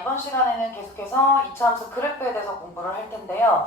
이번 시간에는 계속해서 이차함수 그래프에 대해서 공부를 할 텐데요.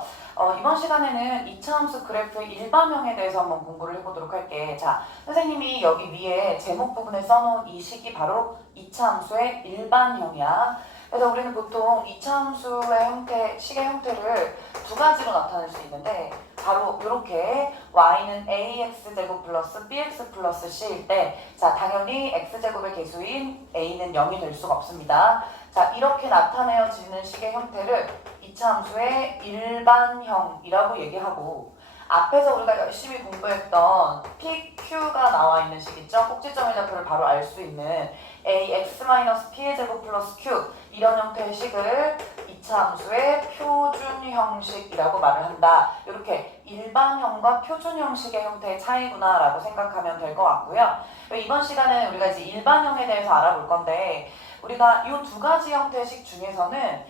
이번 시간에는 이차함수 그래프의 일반형에 대해서 한번 공부를 해보도록 할게. 자, 선생님이 여기 위에 제목 부분에 써놓은 이 식이 바로 이차함수의 일반형이야. 그래서 우리는 보통 이차함수의 형태, 식의 형태를 두 가지로 나타낼 수 있는데 바로 이렇게 y는 ax제곱 플러스 bx 플러스 c일 때 자, 당연히 x제곱의 개수인 a는 0이 될 수가 없습니다. 자, 이렇게 나타내어지는 식의 형태를 이차함수의 일반형이라고 얘기하고 앞에서 우리가 열심히 공부했던 PQ가 나와 있는 식 있죠? 꼭지점의 좌표를 바로 알 수 있는 ax-p의 제곱 플러스 q 이런 형태의 식을 이차함수의 표준 형식이라고 말을 한다. 이렇게 일반형과 표준 형식의 형태의 차이구나 라고 생각하면 될 것 같고요. 이번 시간에 우리가 이제 일반형에 대해서 알아볼 건데 우리가 이 두 가지 형태의 식 중에서는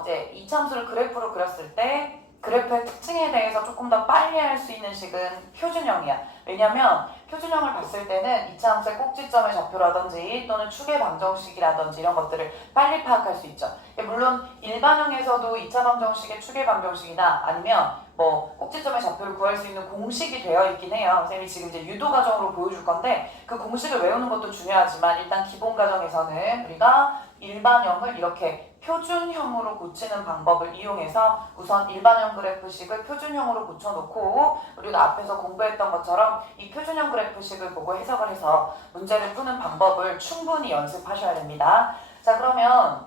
이제 이차함수를 그래프로 그렸을 때 그래프의 특징에 대해서 조금 더 빨리 할 수 있는 식은 표준형이야. 왜냐면 표준형을 봤을 때는 이차함수의 꼭지점의 좌표라든지 또는 축의 방정식이라든지 이런 것들을 빨리 파악할 수 있죠. 물론 일반형에서도 이차 방정식의 축의 방정식이나 아니면 뭐 꼭지점의 좌표를 구할 수 있는 공식이 되어 있긴 해요. 선생님이 지금 이제 유도 과정으로 보여줄 건데 그 공식을 외우는 것도 중요하지만 일단 기본 과정에서는 우리가 일반형을 이렇게 표준형으로 고치는 방법을 이용해서 우선 일반형 그래프식을 표준형으로 고쳐놓고 우리가 앞에서 공부했던 것처럼 이 표준형 그래프식을 보고 해석을 해서 문제를 푸는 방법을 충분히 연습하셔야 됩니다. 자, 그러면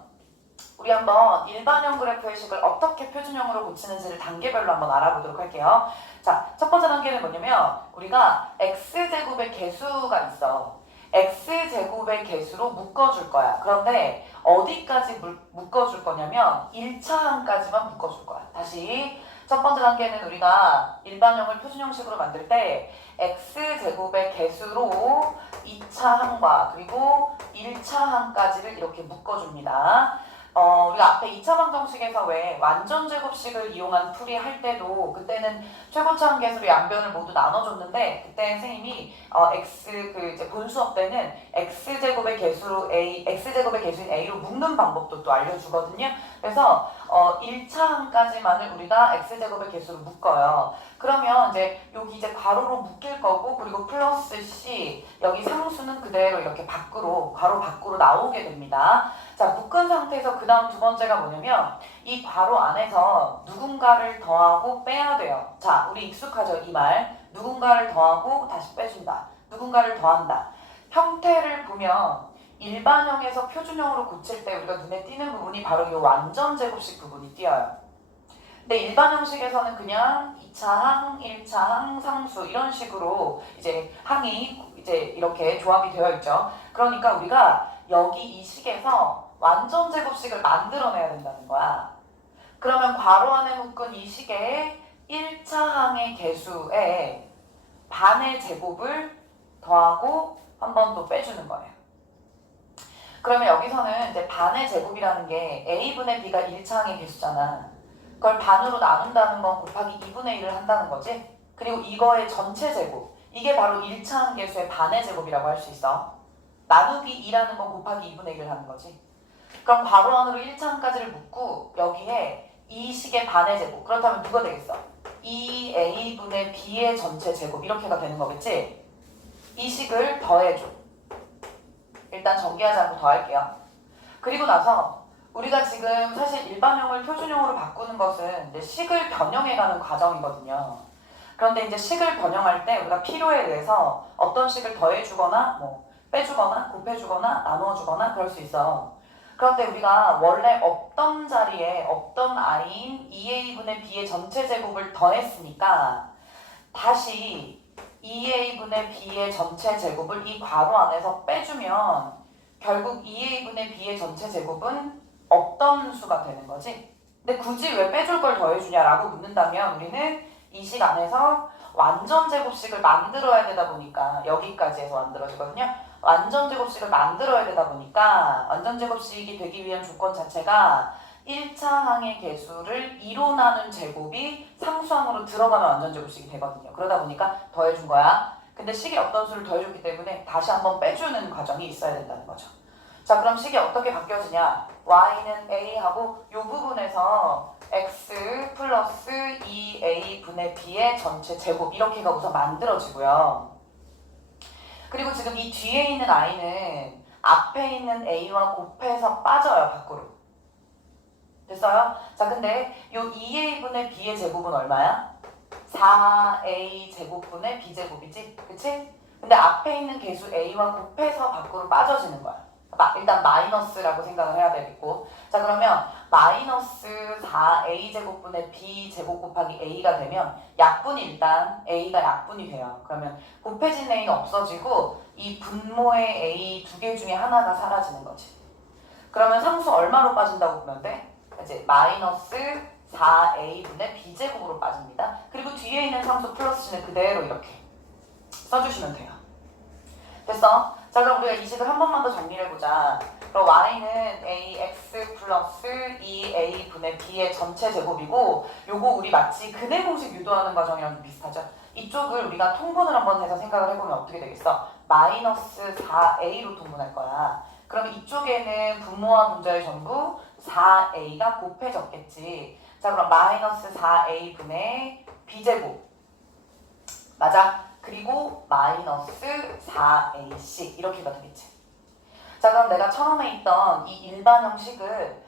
우리 한번 일반형 그래프의 식을 어떻게 표준형으로 고치는지를 단계별로 한번 알아보도록 할게요. 자, 첫 번째 단계는 뭐냐면 우리가 x제곱의 개수가 있어. x제곱의 개수로 묶어줄 거야. 그런데 어디까지 묶어줄 거냐면 1차항까지만 묶어줄 거야. 다시 첫 번째 단계는 우리가 일반형을 표준형식으로 만들 때 x제곱의 개수로 2차항과 그리고 1차항까지를 이렇게 묶어줍니다. 우리가 앞에 2차 방정식에서 왜 완전제곱식을 이용한 풀이 할 때도 그때는 최고차항 개수로 양변을 모두 나눠줬는데 그때 선생님이 이제 본 수업 때는 x제곱의 개수로 x제곱의 개수인 a로 묶는 방법도 또 알려주거든요. 그래서 1차항까지만을 우리가 x제곱의 개수로 묶어요. 그러면 이제 여기 이제 괄호로 묶일 거고 그리고 플러스 c 여기 상수는 그대로 이렇게 밖으로 괄호 밖으로 나오게 됩니다. 자, 묶은 상태에서 그 다음 두 번째가 뭐냐면 이 괄호 안에서 누군가를 더하고 빼야 돼요. 자, 우리 익숙하죠? 이 말. 누군가를 더하고 다시 빼준다. 누군가를 더한다. 형태를 보면 일반형에서 표준형으로 고칠 때 우리가 눈에 띄는 부분이 바로 이 완전제곱식 부분이 띄어요. 근데 일반 형식에서는 그냥 2차항, 1차항, 상수 이런 식으로 이제 항이 이제 이렇게 조합이 되어 있죠. 그러니까 우리가 여기 이 식에서 완전 제곱식을 만들어내야 된다는 거야. 그러면 괄호 안에 묶은 이 식의 1차항의 개수에 반의 제곱을 더하고 한 번 또 빼주는 거예요. 그러면 여기서는 이제 반의 제곱이라는 게 a분의 b가 1차항의 개수잖아. 그걸 반으로 나눈다는 건 곱하기 2분의 1을 한다는 거지. 그리고 이거의 전체 제곱. 이게 바로 1차항 개수의 반의 제곱이라고 할 수 있어. 나누기 2라는 건 곱하기 2분의 1을 하는 거지. 그럼 괄호 안으로 1차항까지를 묶고 여기에 이 식의 반의 제곱. 그렇다면 누가 되겠어? 2a분의 b의 전체 제곱. 이렇게가 되는 거겠지? 이 식을 더해줘. 일단 전개하지 않고 더할게요. 그리고 나서 우리가 지금 사실 일반형을 표준형으로 바꾸는 것은 이제 식을 변형해가는 과정이거든요. 그런데 이제 식을 변형할 때 우리가 필요에 의해서 어떤 식을 더해주거나 뭐 빼주거나 곱해주거나 나누어주거나 그럴 수 있어. 그런데 우리가 원래 없던 자리에 없던 i인 2a분의 b의 전체 제곱을 더했으니까 다시 2a분의 b의 전체 제곱을 이 괄호 안에서 빼주면 결국 2a분의 b의 전체 제곱은 없던 수가 되는 거지. 근데 굳이 왜 빼줄 걸 더해주냐라고 묻는다면 우리는 이 식 안에서 완전 제곱식을 만들어야 되다 보니까 여기까지 해서 만들어지거든요. 완전 제곱식을 만들어야 되다 보니까 완전 제곱식이 되기 위한 조건 자체가 1차항의 개수를 2로 나눈 제곱이 상수항으로 들어가면 완전 제곱식이 되거든요. 그러다 보니까 더해준 거야. 근데 식이 어떤 수를 더해줬기 때문에 다시 한번 빼주는 과정이 있어야 된다는 거죠. 자, 그럼 식이 어떻게 바뀌어지냐? y는 a하고 이 부분에서 x 플러스 2a분의 b의 전체 제곱 이렇게가 우선 만들어지고요. 그리고 지금 이 뒤에 있는 i는 앞에 있는 a와 곱해서 빠져요, 밖으로. 됐어요? 자, 근데 이 2a분의 b의 제곱은 얼마야? 4a 제곱분의 b 제곱이지? 그치? 근데 앞에 있는 계수 a와 곱해서 밖으로 빠져지는 거야. 일단 마이너스라고 생각을 해야 되겠고, 자 그러면 마이너스 4a 제곱분의 b 제곱 곱하기 a가 되면 약분이 일단 a가 약분이 돼요. 그러면 곱해진 a는 없어지고 이 분모의 a 두 개 중에 하나가 사라지는 거지. 그러면 상수 얼마로 빠진다고 보면 돼? 이제 마이너스 4a분의 b 제곱으로 빠집니다. 그리고 뒤에 있는 상수 플러스는 그대로 이렇게 써주시면 돼요. 됐어? 자, 그럼 우리가 이 식을 한 번만 더 정리를 해보자. 그럼 y는 ax 플러스 2a분의 b의 전체 제곱이고, 요거 우리 마치 근해 공식 유도하는 과정이랑 좀 비슷하죠? 이쪽을 우리가 통분을 한번 해서 생각을 해보면 어떻게 되겠어? 마이너스 4a로 통분할 거야. 그럼 이쪽에는 분모와 분자의 전부 4a가 곱해졌겠지. 자, 그럼 마이너스 4a분의 b제곱. 맞아? 그리고 마이너스 4ac 이렇게가 되겠지. 자, 그럼 내가 처음에 있던 이 일반 형식을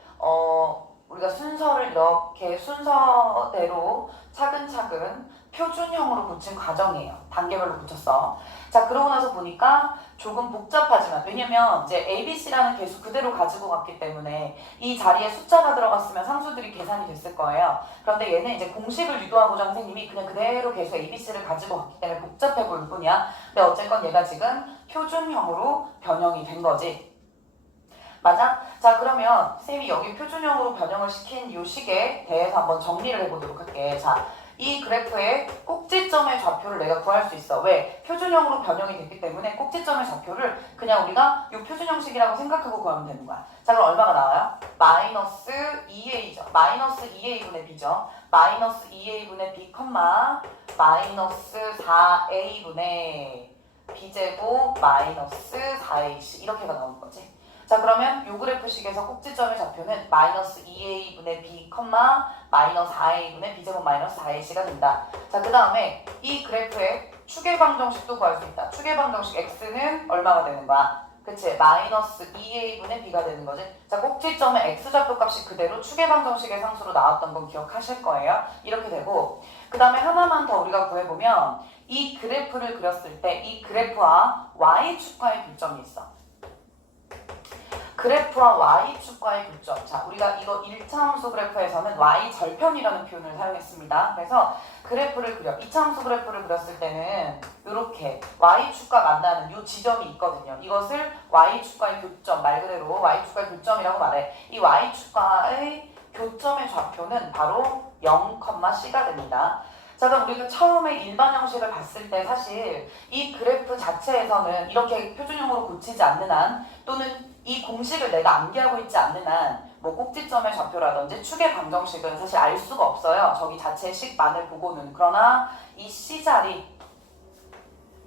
우리가 순서를 이렇게 순서대로 차근차근 표준형으로 고친 과정이에요. 단계별로 고쳤어. 자, 그러고 나서 보니까 조금 복잡하지만, 왜냐면 이제 ABC라는 개수 그대로 가지고 갔기 때문에 이 자리에 숫자가 들어갔으면 상수들이 계산이 됐을 거예요. 그런데 얘는 이제 공식을 유도하고자 선생님이 그냥 그대로 개수 ABC를 가지고 갔기 때문에 복잡해 보일 뿐이야. 근데 어쨌건 얘가 지금 표준형으로 변형이 된 거지. 맞아? 자, 그러면 쌤이 여기 표준형으로 변형을 시킨 이 식에 대해서 한번 정리를 해보도록 할게. 자, 이 그래프의 꼭지점의 좌표를 내가 구할 수 있어. 왜? 표준형으로 변형이 됐기 때문에 꼭지점의 좌표를 그냥 우리가 이 표준형식이라고 생각하고 구하면 되는 거야. 자, 그럼 얼마가 나와요? 마이너스 2a죠. 마이너스 2a분의 b죠. 마이너스 2a분의 b, 마이너스 4a분의 b제곱 마이너스 4ac 이렇게가 나오는 거지. 자, 그러면 요 그래프식에서 꼭지점의 좌표는 마이너스 2a분의 b, 마이너스 4a분의 b제곱 마이너스 4ac가 된다. 자, 그 다음에 이 그래프의 추계방정식도 구할 수 있다. 추계방정식 x는 얼마가 되는 거야? 그치? 마이너스 2a분의 b가 되는 거지. 자, 꼭지점의 x좌표 값이 그대로 추계방정식의 상수로 나왔던 건 기억하실 거예요. 이렇게 되고, 그 다음에 하나만 더 우리가 구해보면 이 그래프를 그렸을 때 이 그래프와 y축과의 교점이 있어. 그래프와 y축과의 교점. 자, 우리가 이거 1차 함수 그래프에서는 y절편이라는 표현을 사용했습니다. 그래서 그래프를 그려. 2차 함수 그래프를 그렸을 때는 이렇게 y축과 만나는 이 지점이 있거든요. 이것을 y축과의 교점, 말 그대로 y축과의 교점이라고 말해. 이 y축과의 교점의 좌표는 바로 0,c가 됩니다. 자, 그럼 우리가 처음에 일반 형식을 봤을 때 사실 이 그래프 자체에서는 이렇게 표준형으로 고치지 않는 한, 또는 이 공식을 내가 암기하고 있지 않는 한, 뭐 꼭지점의 좌표라든지 축의 방정식은 사실 알 수가 없어요. 저기 자체의 식만을 보고는. 그러나 이 C자리,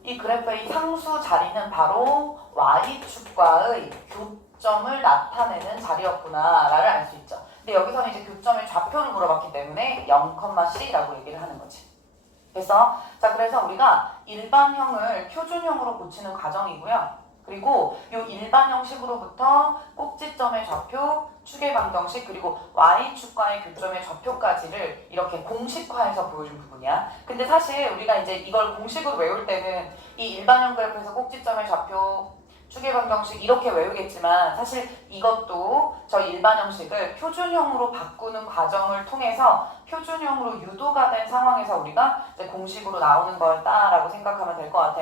이 그래프의 상수 자리는 바로 y축과의 교점을 나타내는 자리였구나를 알 수 있죠. 근데 여기서는 이제 교점의 좌표를 물어봤기 때문에 0,c라고 얘기를 하는 거지. 그래서 자, 그래서 우리가 일반형을 표준형으로 고치는 과정이고요. 그리고 이 일반 형식으로부터 꼭지점의 좌표, 축의 방정식, 그리고 y축과의 교점의 좌표까지를 이렇게 공식화해서 보여준 부분이야. 근데 사실 우리가 이제 이걸 공식으로 외울 때는 이 일반형 그래프에서 꼭지점의 좌표, 축의 방정식 이렇게 외우겠지만, 사실 이것도 저 일반 형식을 표준형으로 바꾸는 과정을 통해서 표준형으로 유도가 된 상황에서 우리가 이제 공식으로 나오는 거였다라고 생각하면 될 것 같아.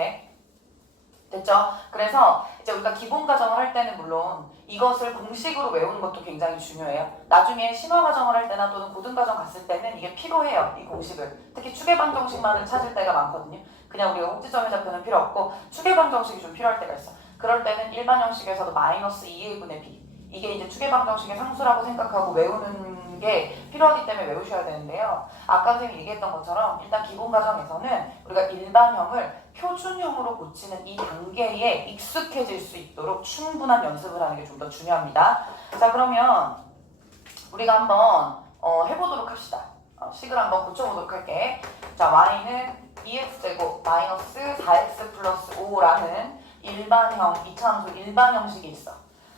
됐죠? 그래서 이제 우리가 기본 과정을 할 때는 물론 이것을 공식으로 외우는 것도 굉장히 중요해요. 나중에 심화 과정을 할 때나 또는 고등 과정 갔을 때는 이게 필요해요. 이 공식을. 특히 축의 방정식만을 찾을 때가 많거든요. 그냥 우리가 꼭지점의 좌표는 필요 없고 축의 방정식이 좀 필요할 때가 있어. 그럴 때는 일반 형식에서도 마이너스 2a분의 b, 이게 이제 축의 방정식의 상수라고 생각하고 외우는 게 필요하기 때문에 외우셔야 되는데요. 아까 선생님이 얘기했던 것처럼 일단 기본 과정에서는 우리가 일반형을 표준형으로 고치는 이 단계에 익숙해질 수 있도록 충분한 연습을 하는 게 좀 더 중요합니다. 자, 그러면 우리가 한번 해보도록 합시다. 식을 한번 고쳐보도록 할게. 자, y는 2x제곱 마이너스 4x 플러스 5라는 일반형, 이차함수 일반 형식이 있어.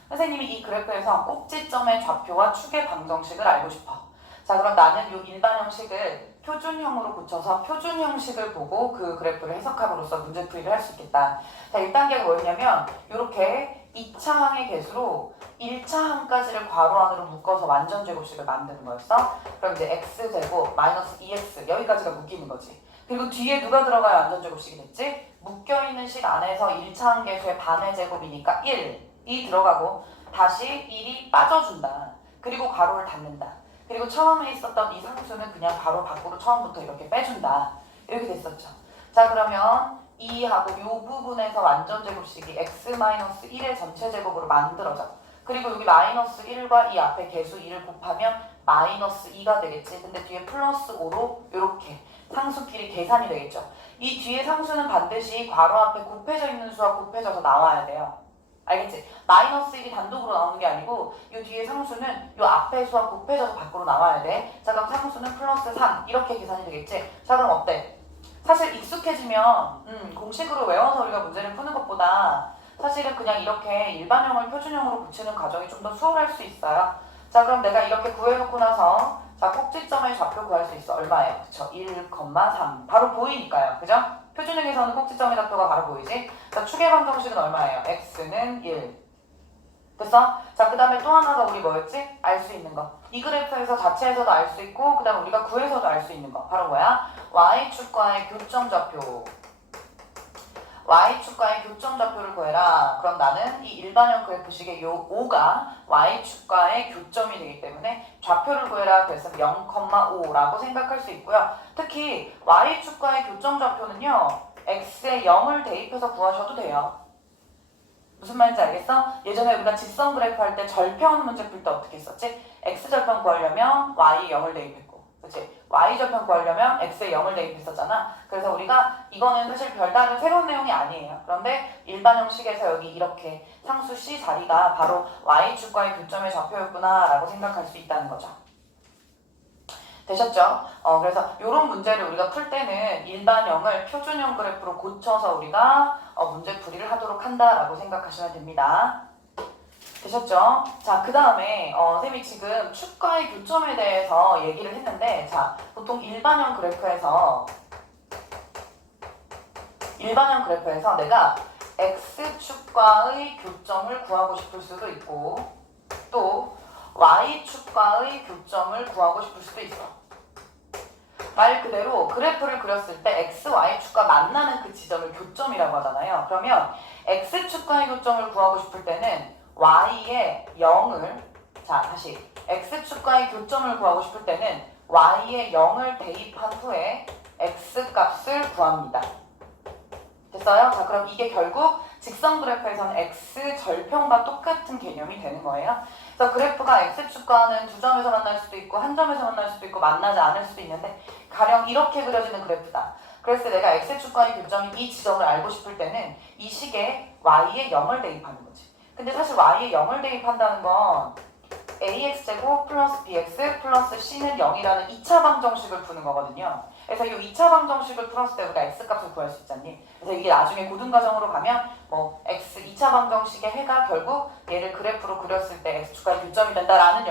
선생님이 이 그래프에서 꼭지점의 좌표와 축의 방정식을 알고 싶어. 자, 그럼 나는 이 일반 형식을 표준형으로 고쳐서 표준 형식을 보고 그 그래프를 해석함으로써 문제풀이를 할 수 있겠다. 자, 1단계가 뭐였냐면 이렇게 2차 항의 개수로 1차 항까지를 괄호 안으로 묶어서 완전 제곱식을 만드는 거였어. 그럼 이제 x제곱 마이너스 2x 여기까지가 묶이는 거지. 그리고 뒤에 누가 들어가야 완전 제곱식이 됐지? 묶여있는 식 안에서 1차 항계수의 반의 제곱이니까 1이 들어가고 다시 1이 빠져준다. 그리고 괄호를 닫는다. 그리고 처음에 있었던 이 상수는 그냥 바로 밖으로 처음부터 이렇게 빼준다. 이렇게 됐었죠. 자, 그러면 2하고 이 부분에서 완전 제곱식이 x-1의 전체 제곱으로 만들어져. 그리고 여기 마이너스 1과 이 앞에 개수 2를 곱하면 마이너스 2가 되겠지. 근데 뒤에 플러스 5로 이렇게 상수끼리 계산이 되겠죠. 이 뒤에 상수는 반드시 괄호 앞에 곱해져 있는 수와 곱해져서 나와야 돼요. 알겠지? 마이너스 1이 단독으로 나오는 게 아니고 이 뒤에 상수는 이 앞에 수와 곱해져서 밖으로 나와야 돼. 자, 그럼 상수는 플러스 3 이렇게 계산이 되겠지? 자, 그럼 어때? 사실 익숙해지면 공식으로 외워서 우리가 문제를 푸는 것보다 사실은 그냥 이렇게 일반형을 표준형으로 붙이는 과정이 좀 더 수월할 수 있어요. 자, 그럼 내가 이렇게 구해놓고 나서 자, 꼭지점의 좌표 구할 수 있어. 얼마예요? 그쵸? 1,3 바로 보이니까요. 그죠? 표준형에서는 꼭지점의 좌표가 바로 보이지? 자, 축의 방정식은 얼마예요? x는 1. 됐어? 자, 그 다음에 또 하나 더 우리 뭐였지? 알 수 있는 거. 이 그래프에서 자체에서도 알 수 있고 그 다음에 우리가 구해서도 알 수 있는 거. 바로 뭐야? y축과의 교점 좌표. y축과의 교점 좌표를 구해라. 그럼 나는 이 일반형 그래프식의 요 5가 y축과의 교점이 되기 때문에 좌표를 구해라. 그래서 0,5라고 생각할 수 있고요. 특히 y축과의 교점 좌표는요. x에 0을 대입해서 구하셔도 돼요. 무슨 말인지 알겠어? 예전에 우리가 직선 그래프 할 때 절편 문제 풀 때 어떻게 했었지? x절편 구하려면 y에 0을 대입했고 그치? y절편 구하려면 x에 0을 대입했었잖아. 그래서 우리가 이거는 사실 별다른 새로운 내용이 아니에요. 그런데 일반 형식에서 여기 이렇게 상수 c 자리가 바로 y축과의 교점의 좌표였구나 라고 생각할 수 있다는 거죠. 되셨죠? 그래서 이런 문제를 우리가 풀 때는 일반형을 표준형 그래프로 고쳐서 우리가 문제풀이를 하도록 한다라고 생각하시면 됩니다. 되셨죠? 자, 그 다음에 쌤이 지금 축과의 교점에 대해서 얘기를 했는데 자, 보통 일반형 그래프에서 내가 x축과의 교점을 구하고 싶을 수도 있고 또 y축과의 교점을 구하고 싶을 수도 있어. 말 그대로 그래프를 그렸을 때 x, y축과 만나는 그 지점을 교점이라고 하잖아요. 그러면 x축과의 교점을 구하고 싶을 때는 y에 0을 자, 다시 x축과의 교점을 구하고 싶을 때는 y에 0을 대입한 후에 x값을 구합니다. 됐어요? 자, 그럼 이게 결국 직선 그래프에서는 x절편과 똑같은 개념이 되는 거예요. 그래서 그래프가 x축과는 두 점에서 만날 수도 있고 한 점에서 만날 수도 있고 만나지 않을 수도 있는데 가령 이렇게 그려지는 그래프다. 그래서 내가 x축과의 교점인 이 지점을 알고 싶을 때는 이 식에 y에 0을 대입하는 거지. 근데 사실 y에 0을 대입한다는 건 ax제곱 플러스 bx 플러스 c는 0이라는 2차 방정식을 푸는 거거든요. 그래서 이 2차 방정식을 풀었을 때 우리가 x값을 구할 수 있잖니. 그래서 이게 나중에 고등과정으로 가면 뭐 x 2차 방정식의 해가 결국 얘를 그래프로 그렸을 때 x축과의 교점이 된다라는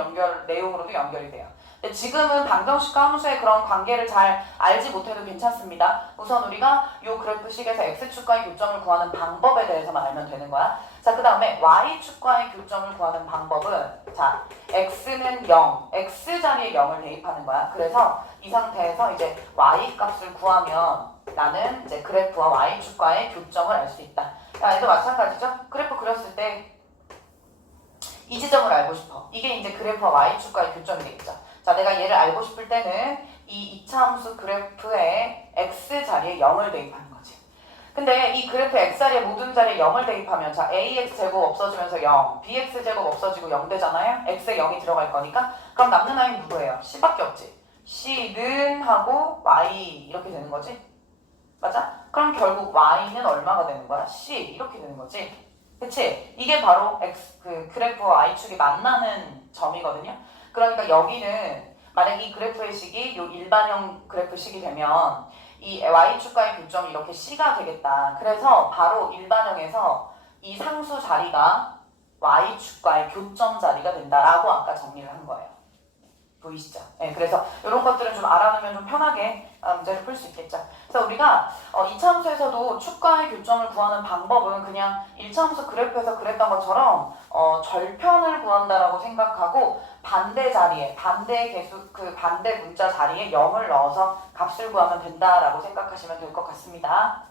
내용으로도 연결이 돼요. 근데 지금은 방정식과 함수의 그런 관계를 잘 알지 못해도 괜찮습니다. 우선 우리가 이 그래프식에서 x축과의 교점을 구하는 방법에 대해서만 알면 되는 거야. 자, 그 다음에 y축과의 교점을 구하는 방법은 자, x는 0, x자리에 0을 대입하는 거야. 그래서 이 상태에서 이제 y값을 구하면 나는 이제 그래프와 y축과의 교점을 알 수 있다. 야, 얘도 마찬가지죠? 그래프 그렸을 때 이 지점을 알고 싶어. 이게 이제 그래프와 y축과의 교점이 되겠죠. 자, 내가 얘를 알고 싶을 때는 이 2차 함수 그래프의 x자리에 0을 대입하는 거지. 근데 이 그래프 x자리에 모든 자리에 0을 대입하면 자, ax제곱 없어지면서 0, bx제곱 없어지고 0 되잖아요? x에 0이 들어갈 거니까 그럼 남는 아이는 누구예요? c밖에 없지. c는 하고 y 이렇게 되는 거지. 맞아? 그럼 결국 y는 얼마가 되는 거야? c 이렇게 되는 거지. 그치? 이게 바로 그 그래프와 y축이 만나는 점이거든요. 그러니까 여기는 만약 이 그래프의 식이 요 일반형 그래프 식이 되면 이 y축과의 교점이 이렇게 c가 되겠다. 그래서 바로 일반형에서 이 상수 자리가 y축과의 교점 자리가 된다라고 아까 정리를 한 거예요. 보이시죠? 네, 그래서 이런 것들은 좀 알아두면 좀 편하게 문제를 풀 수 있겠죠. 그래서 우리가 2차 함수에서도 축과의 교점을 구하는 방법은 그냥 1차 함수 그래프에서 그랬던 것처럼 절편을 구한다라고 생각하고 반대 자리에 반대 개수 그 반대 문자 자리에 0을 넣어서 값을 구하면 된다라고 생각하시면 될 것 같습니다.